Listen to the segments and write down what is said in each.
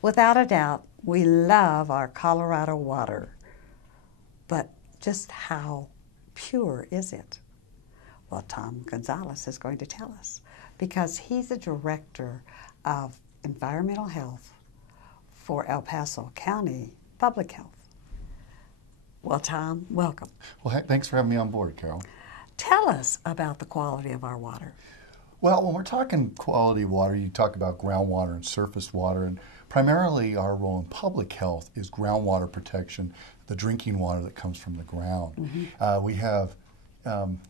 Without a doubt, we love our Colorado water. But just how pure is it? Well, Tom Gonzalez is going to tell us because he's the director of environmental health for El Paso County Public Health. Well, Tom, welcome. Well, thanks for having me on board, Carol. Tell us about the quality of our water. Well, when we're talking quality of water, you talk about groundwater and surface water, and primarily our role in public health is groundwater protection, the drinking water that comes from the ground. Mm-hmm. We have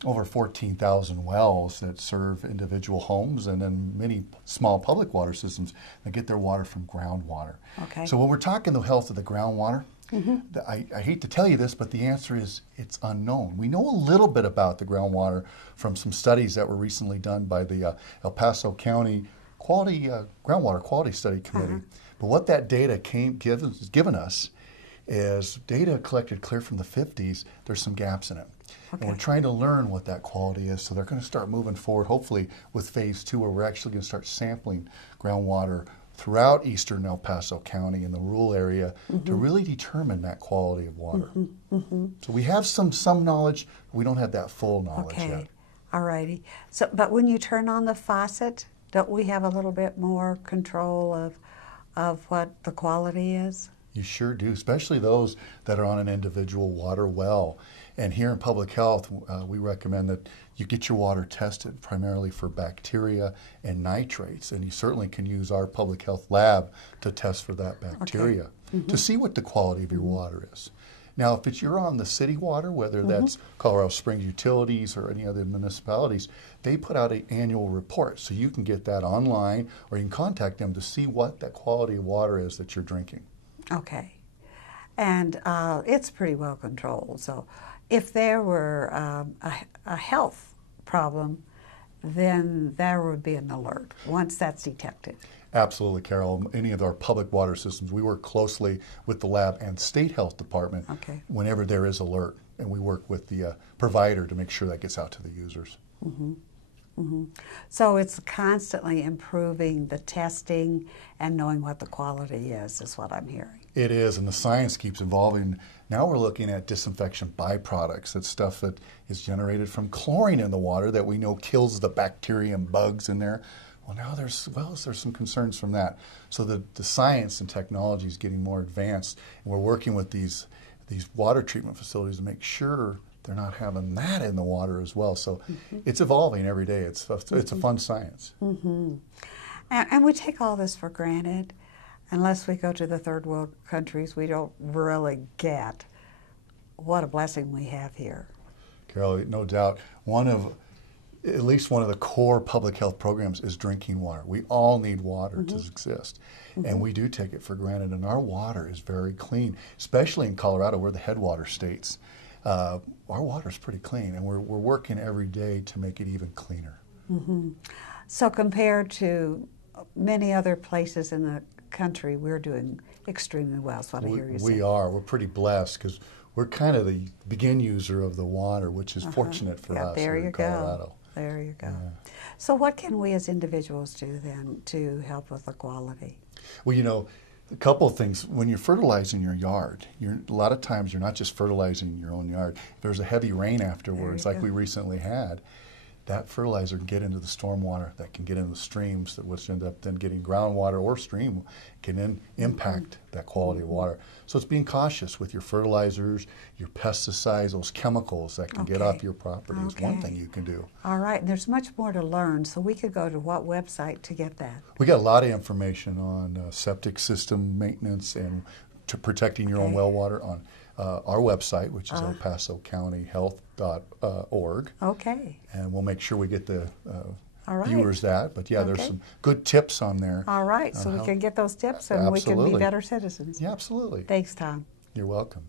over 14,000 wells that serve individual homes and then many small public water systems that get their water from groundwater. Okay. So when we're talking the health of the groundwater, I hate to tell you this, but the answer is it's unknown. We know a little bit about the groundwater from some studies that were recently done by the El Paso County Groundwater Quality Study Committee. But what that data given us is data collected clear from the 50s. There's some gaps in it. Okay. And we're trying to learn what that quality is, so they're going to start moving forward, hopefully with phase 2, where we're actually going to start sampling groundwater throughout eastern El Paso County in the rural area to really determine that quality of water. So we have some knowledge, but we don't have that full knowledge yet. All righty. So, but when you turn on the faucet, don't we have a little bit more control of what the quality is? You sure do, especially those that are on an individual water well. And here in public health, we recommend that you get your water tested primarily for bacteria and nitrates. And you certainly can use our public health lab to test for that bacteria to see what the quality of your water is. Now, if you're on the city water, whether that's Colorado Springs Utilities or any other municipalities, they put out an annual report. So you can get that online, or you can contact them to see what that quality of water is that you're drinking. Okay. And it's pretty well controlled. So if there were a health problem, then there would be an alert once that's detected. Absolutely, Carol. Any of our public water systems, we work closely with the lab and state health department whenever there is alert. And we work with the provider to make sure that gets out to the users. So it's constantly improving the testing and knowing what the quality is what I'm hearing. It is, and the science keeps evolving. Now we're looking at disinfection byproducts. That's stuff that is generated from chlorine in the water that we know kills the bacteria and bugs in there. Well, now there's some concerns from that. So the science and technology is getting more advanced, and we're working with these water treatment facilities to make sure they're not having that in the water as well. So it's evolving every day. It's a fun science. And we take all this for granted. Unless we go to the third world countries, we don't really get what a blessing we have here. Carol, no doubt, at least one of the core public health programs is drinking water. We all need water to exist, and we do take it for granted, and our water is very clean, especially in Colorado. We're the headwater states. Our water is pretty clean, and we're working every day to make it even cleaner. So compared to many other places in the country, we're doing extremely well, is what I hear you say. We are. We're pretty blessed because we're kind of the begin user of the water, which is fortunate for us here in Colorado. There you go. So what can we as individuals do then to help with the quality? Well, you know, a couple of things. When you're fertilizing your yard, a lot of times you're not just fertilizing your own yard. If there's a heavy rain afterwards, like we recently had, that fertilizer can get into the stormwater, that can get into the streams, that which end up then getting groundwater or stream, can then impact that quality of water. So it's being cautious with your fertilizers, your pesticides, those chemicals that can get off your property is one thing you can do. All right, and there's much more to learn, so we could go to what website to get that? We got a lot of information on septic system maintenance and protecting your own well water on our website, which is elpasocountyhealth.org. And we'll make sure we get the viewers that. But yeah, there's some good tips on there. All right, so we can get those tips and we can be better citizens. Yeah, absolutely. Thanks, Tom. You're welcome.